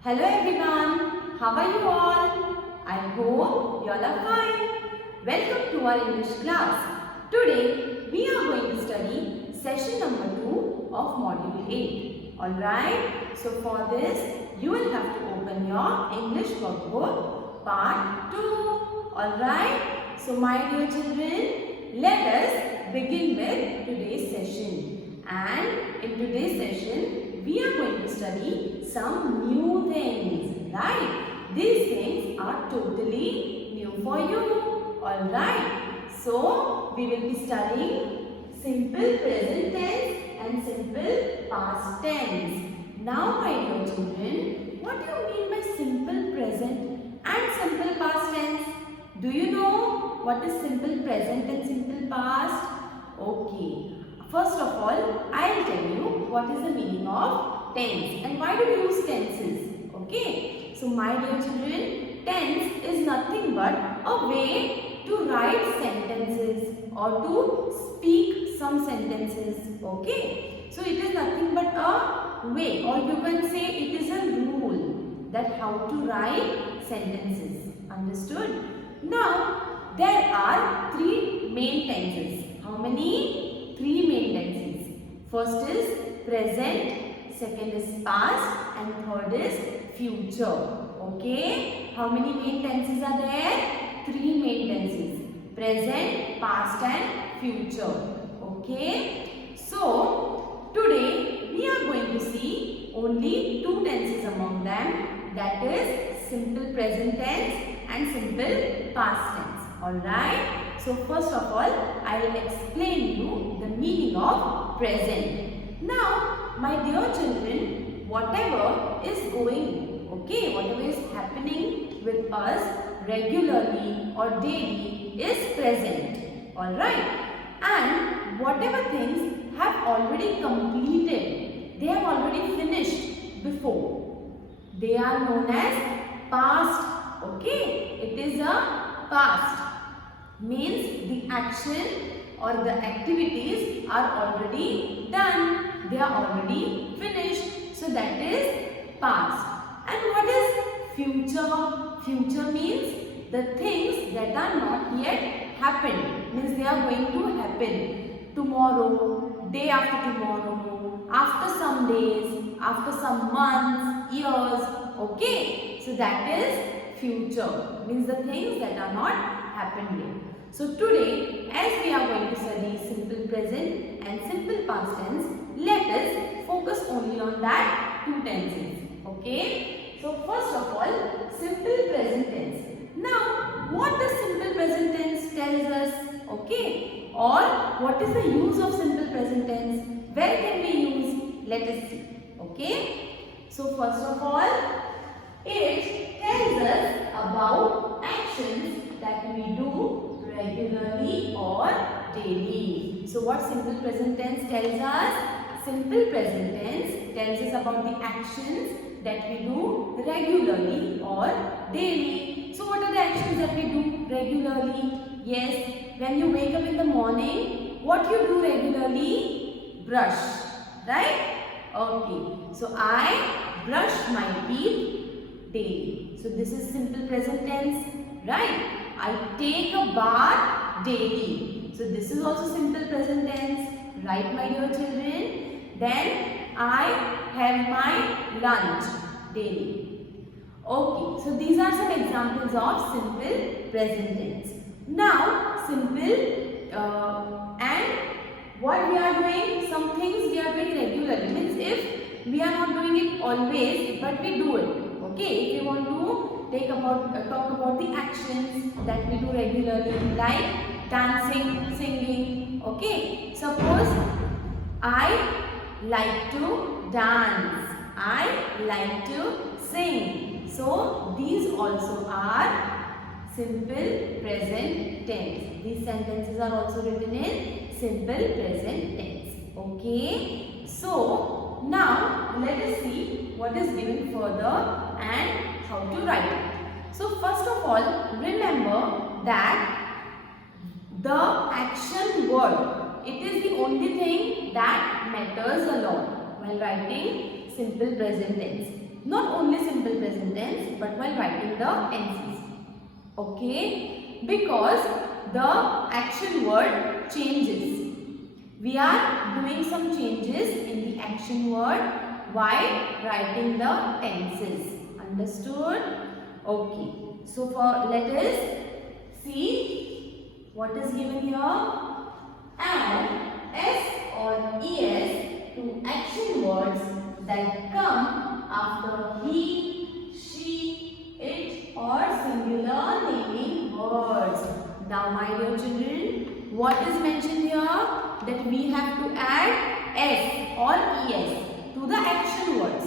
Hello everyone, how are you all? I hope you all are fine. Welcome to our English class. Today we are going to study session number 2 of module 8. Alright, so for this you will have to open your English workbook part 2. Alright, so my dear children, let us begin with today's session. And in today's session we are going to study some new things, right? These things are totally new for you, alright? So, we will be studying simple present tense and simple past tense. Now, my dear children, what do you mean by simple present and simple past tense? Do you know what is simple present and simple past? Okay. First of all, I will tell you what is the meaning of tense and why do we use tenses. Okay. So my dear children, tense is nothing but a way to write sentences or to speak some sentences. Okay. So it is nothing but a way, or you can say it is a rule that how to write sentences. Understood? Now there are three main tenses. How many? Three main tenses. First is present, second is past and third is future. Okay. How many main tenses are there? Three main tenses. Present, past and future. Okay. So, today we are going to see only two tenses among them. That is simple present tense and simple past tense. Alright. So first of all, I will explain you the meaning of present. Now, my dear children, whatever is going, okay, whatever is happening with us regularly or daily is present. Alright. And whatever things have already completed, they have already finished before, they are known as past. Okay. It is a past. Means the action or the activities are already done. They are already finished. So that is past. And what is future? Future means the things that are not yet happened. Means they are going to happen tomorrow, day after tomorrow, after some days, after some months, years. Okay. So that is future. Means the things that are not happened yet. So today, as we are going to study simple present and simple past tense, let us focus only on that two tenses. Okay. So first of all, simple present tense. Now, what does simple present tense tells us? Okay. Or what is the use of simple present tense? Where can we use? Let us see. Okay. So first of all, it tells us about actions that we do regularly or daily. So what simple present tense tells us? Simple present tense tells us about the actions that we do regularly or daily. So what are the actions that we do regularly? Yes, when you wake up in the morning, what you do regularly? Brush, right? Okay, so I brush my teeth daily. So this is simple present tense, right? I take a bath daily. So this is also simple present tense, right, my dear children? Then I have my lunch daily. Okay, so these are some examples of simple present tense. Now, simple and what we are doing, some things we are doing regularly. Means if we are not doing it always, but we do it. Okay, if you want to talk about the actions that we do regularly, like dancing, singing. Okay, suppose I like to dance, I like to sing. So these also are simple present tense. These sentences are also written in simple present tense. Okay, so now let us see what is given further and how to write it. So first of all, remember that the action word, it is the only thing that matters a lot while writing simple present tense. Not only simple but while writing the tenses. Okay, because the action word changes. We are doing some changes in the action word while writing the tenses. Understood? Okay. So let us see what is given here. Add s or es to action words that come after he, she, it or singular naming words. Now my dear children, what is mentioned here? That we have to add s or es to the action words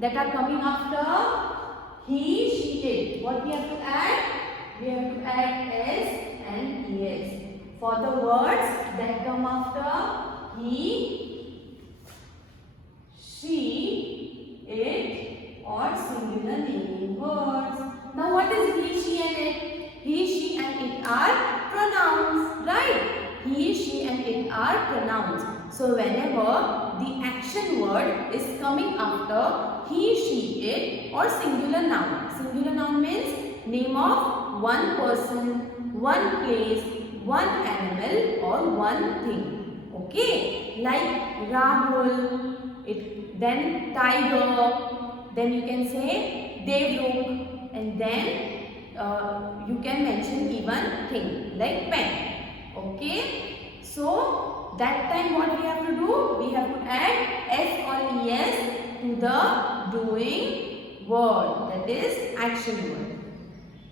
that are coming after he, she, it. What we have to add? We have to add s and es for the words that come after he, she, it or singular naming words. Now what is he, she and it? He, she and it are pronouns, right? He, she and it are pronouns. So whenever the action word is coming after he, she, it or singular noun. Singular noun means name of one person, one place, one animal or one thing. Okay, like Rahul, then tiger, then you can say Devruk, and then you can mention even thing like pen. Okay, so that time what we have to do? We have to add s or es to the doing word, that is action word.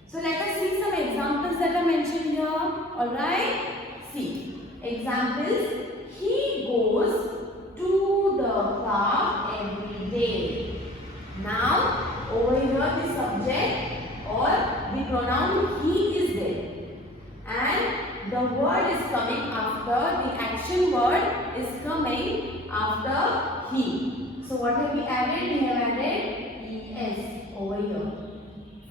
So let us see some examples that are mentioned here. Alright, see examples. He goes to the park every day. Now over here the subject or the pronoun he is there, and the word is coming after, the action word is coming after he. So what have we added? We have added es over here.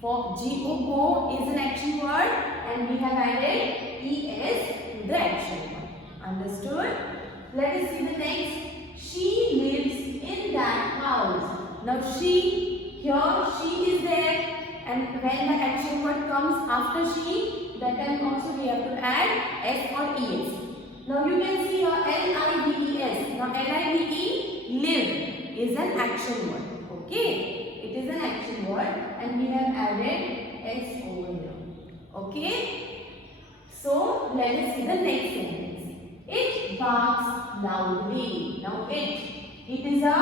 For go is an action word and we have added es to the action word. Understood? Let us see the next. She lives in that house. Now she, here she is there, and when the action word comes after she, that time also we have to add s or es. Now you can see here lives. Now live, live is an action word. Okay. It is an action word and we have added s over here. Okay. So let us see the next sentence. It barks loudly. Now it is a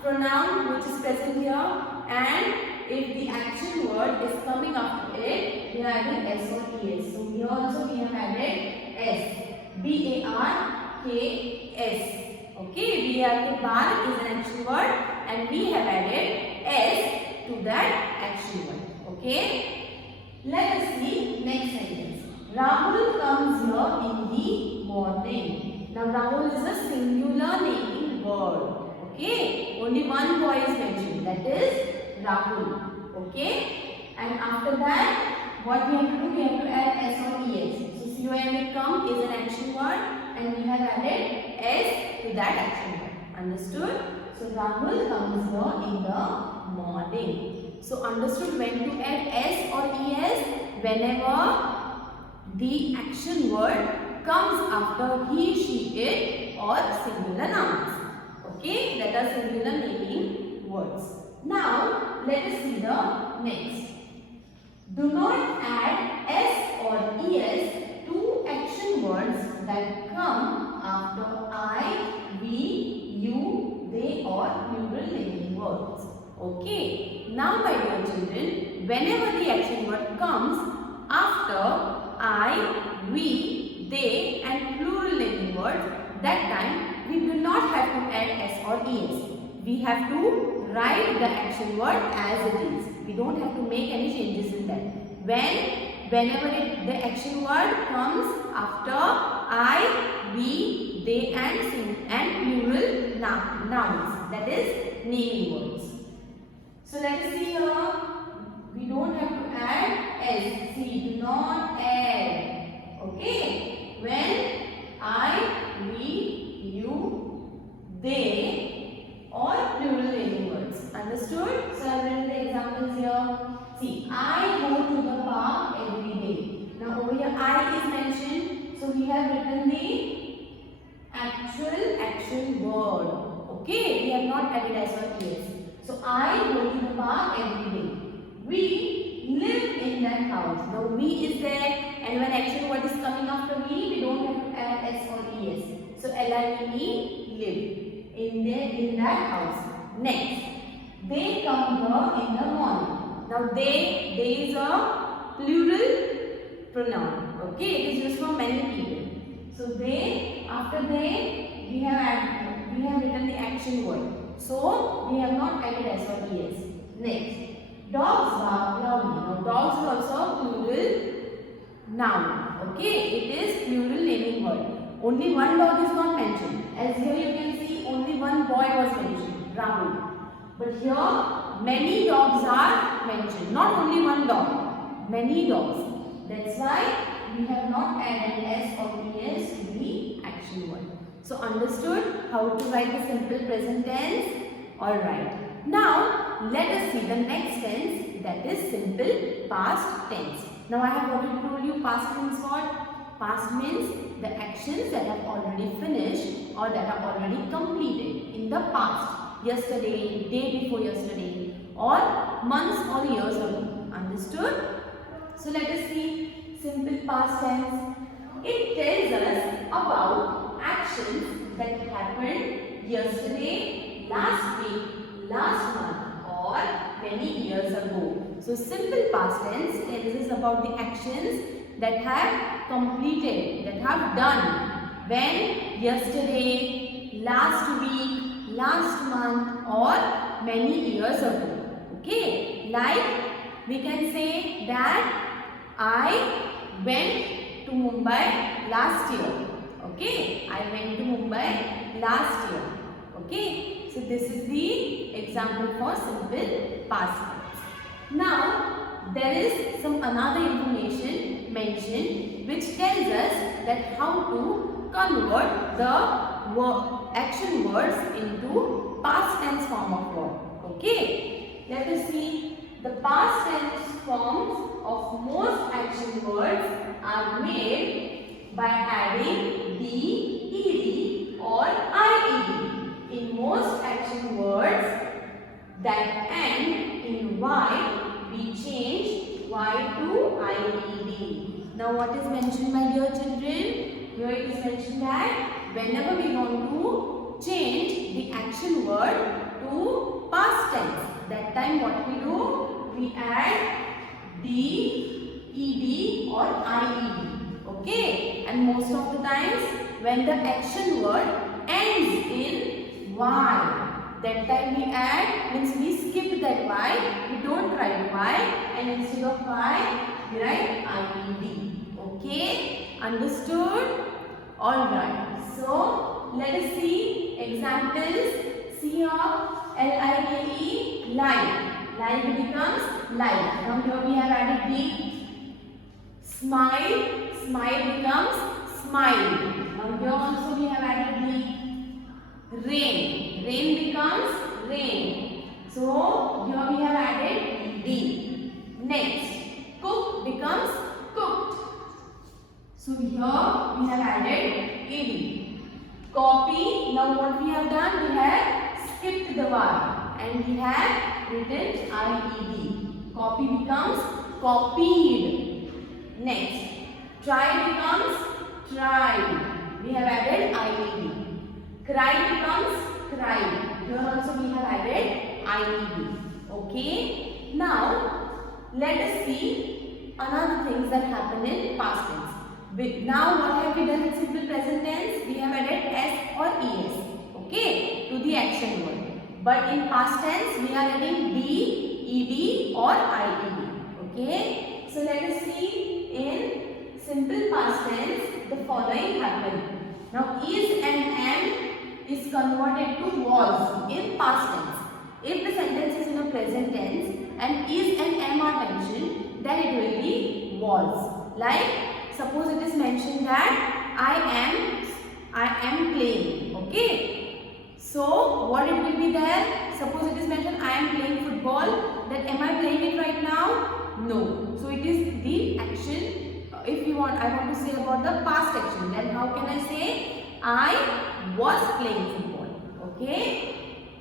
pronoun which is present here, and if the action word is coming after it, we are adding s or es. So here also we have added s. B-A-R-K-S. Okay, bark is an action word and we have added s to that action word. Okay. Let us see next sentence. Rahul comes here in the morning. Now Rahul is a singular naming word. Okay. Only one boy is mentioned, that is Rahul. Okay. And after that, what we have to do? We have to add s or es. So come is an action word and we have added s to that action word. Understood? So Rahul comes here in the morning. So understood when to add s or es? Whenever the action word comes after he, she, it or singular nouns. Okay, that are singular naming words. Now let us see the next. Do not add s or es to action words that come after I, we, you, they or plural naming words. Okay. Now my dear children, whenever the action word comes after I, we, they and plural naming words, that time we do not have to add s or es. We have to write the action word as it is. We don't have to make any changes in that. Whenever the action word comes after I, we, they and plural nouns, that is naming words. So let us see here. We don't have to add s. See, do not add. Okay. When I, we, you, they or plural naming words. Understood? So I will write the examples here. here? See, I go to the park every day. Now over here I is mentioned. So we have written the actual action word. Okay, we have not added s or es. So I go to the park every day. We live in that house. Now we is there, and when action word is coming after we don't have to add s or es. So live in that house. Next, they come here in the morning. Now they is a plural pronoun. Okay, it is used for many people. So they, after they, we have written the action word. So we have not added s or es. Next, dogs bark loudly. Now dogs is also a plural noun. Okay, it is plural naming word. Only one dog is not mentioned. As here you can see, only one boy was mentioned, Rahul. But here many dogs are mentioned. Not only one dog, many dogs. That's why we have not added s or es to the action word. So understood how to write the simple present tense? Alright. Now let us see the next tense, that is simple past tense. Now I have already told you past means what? Past means the actions that have already finished or that are already completed in the past. Yesterday, day before yesterday, or months or years ago. Understood? So let us see simple past tense. It tells us about actions that happened yesterday, last week, last month, or many years ago. So simple past tense tells us about the actions that have completed, that have done when yesterday, last week, last month, or many years ago. Okay, like we can say that I went to Mumbai last year. Okay, I went to Mumbai last year. Okay, so this is the example for simple past tense. Now there is some another information mentioned which tells us that how to convert the action words into past tense form of word. Okay, let us see. The past tense forms of most action words are made by adding d, ed or ied. In most action words that end in y, we change y to ied. Now what is mentioned, my dear children? Here it is mentioned that whenever we want to change the action word to past tense, that time what we do? We add d, ed or ied. Okay, and most of the times when the action word ends in y, that time we add, means we skip that y, we don't write y, and instead of y we write ied. Okay, understood? Alright, so let us see examples. See here, L-I-K-E, light. Light becomes light. Now here we have added D. Smile, smile becomes smile. Now here also we have added D. Rain, rain becomes rain. So here we have added D. Next, cook becomes cooked. So here we have added ed. Copy, now what we have done? We have skipped the y and we have written ied. Copy becomes copied. Next, try becomes tried. We have added ied. Cry becomes cried. Here also we have added ied. Okay. Now let us see another things that happen in past tense. Now what have we done in simple present tense? We have added s or es, okay, to the action word. But in past tense we are adding d, ed or ied. Okay. So let us see in simple past tense the following happen. Now is and am is converted to was in past tense. If the sentence is in a present tense and is and am are mentioned, then it will be was. Like suppose it is mentioned that I am playing. Okay. So what it will be there? Suppose it is mentioned I am playing football. Then am I playing it right No. So it is the action. If you want, I want to say about the past action. Then how can I say? I was playing football. Okay.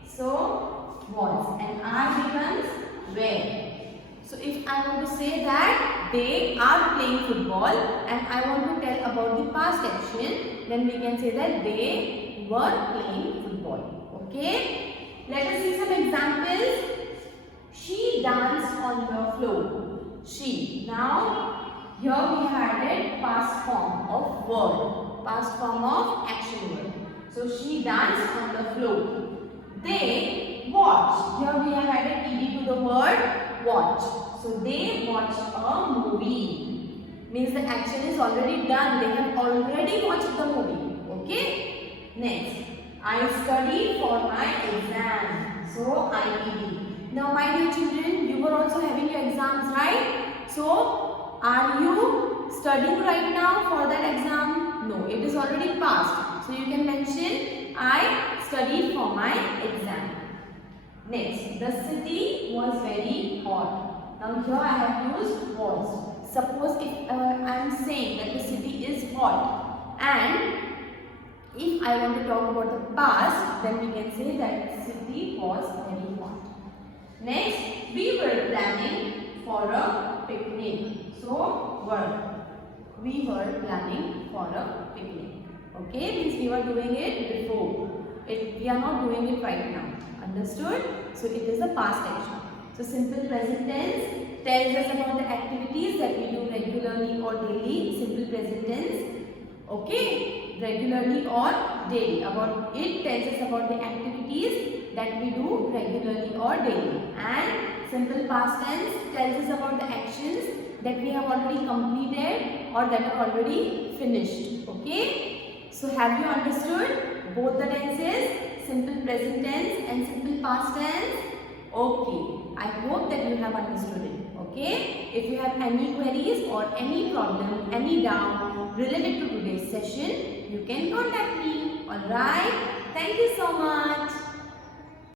So was and I becomes were. So if I want to say that they are playing football and I want to tell about the past action, then we can say that they were playing football. Okay. Let us see some examples. She danced on the floor. She. Now here we had a past form of word. Past form of action word. So she danced on the floor. They watched. Here we have added ed to the word watch. So they watched a movie. Means the action is already done. They have already watched the movie. Okay. Next. I studied for my exam. So IED. Now my dear children, you were also having your exams, right? So are you studying right now for that exam? No, it is already passed. So you can mention I studied for my exam. Next, the city was very hot. Now here I have used was. Suppose if I am saying that the city is hot and if I want to talk about the past, then we can say that the city was very hot. Next, we were planning for a picnic. So, we were planning for a picnic. Okay, means we were doing it before. We are not doing it right now. Understood? So, it is a past action. So, simple present tense tells us about the activities that we do regularly or daily. Simple present tense. Okay, regularly or daily. About it tells us about the activities that we do regularly or daily. And simple past tense tells us about the actions that we have already completed or that are already finished. Okay. So have you understood both the tenses, simple present tense and simple past tense? Okay. I hope that you have understood it. Okay. If you have any queries or any problem, any doubt related to today's session, you can contact me. Alright. Thank you so much.